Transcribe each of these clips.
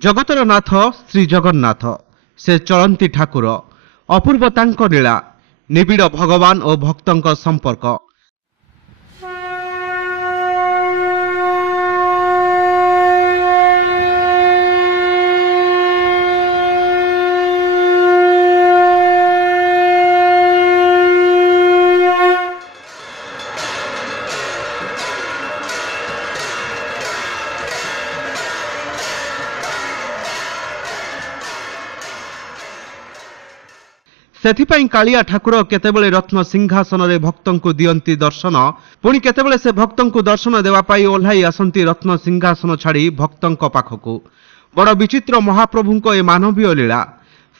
जगतर नाथ श्री जगन्नाथ से चलंती ठाकुर अपूर्व तांको लीला निबिड़ भगवान और भक्तंक संपर्क। सेथिपाई कालिया ठाकुर केतेबेले रत्न सिंहासन रे भक्तों को दियंती दर्शन पुणी केतेबेले से भक्तों को दर्शन देवापाई ओह्लाई आसंती रत्न सिंहासन छाड़ी भक्तों पाखकू। बड़ विचित्र महाप्रभुंक ए मानवीय लीला।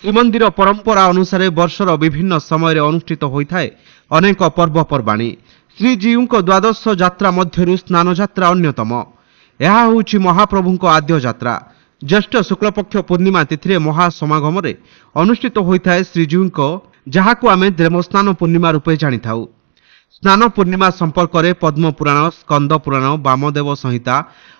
श्रीमंदिर परंपरा अनुसार वर्षर विभिन्न समय अनुष्ठित होता है अनेक पर्वपर्वाणी। श्रीजीउंक द्वादश यात्रा मध्यरु स्नान यात्रा अन्यतम। यह होउछि महाप्रभुंक आद्य यात्रा। ज्येष्ठ शुक्लपक्ष पूर्णिमा तिथि महासमागम अनुष्ठित होता है श्रीजीउंक, जहां आमे देवस्नान पूर्णिमा रूपे जानी थाउ। स्नान पूर्णिमा संपर्क में पद्म पुराण, स्कंद पुराण, वामदेव संहिता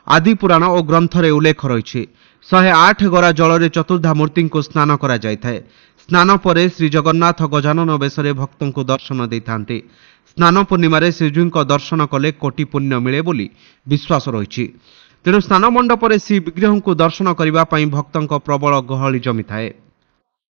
आदि पुराण और ग्रंथ रे उल्लेख रही। 108 गरा जल चतुर्धा मूर्ति को स्नान करा जाय थाए। स्नान पर श्री जगन्नाथ गजानन बेशरे भक्तों को दर्शन देते। स्नान पूर्णिमा श्रीजीउंक दर्शन कले कोटि पुण्य मिले बोली विश्वास रही। तेणु स्नान मंडप श्री विग्रह को दर्शन करने भक्तों प्रबल गहली जमी थाए।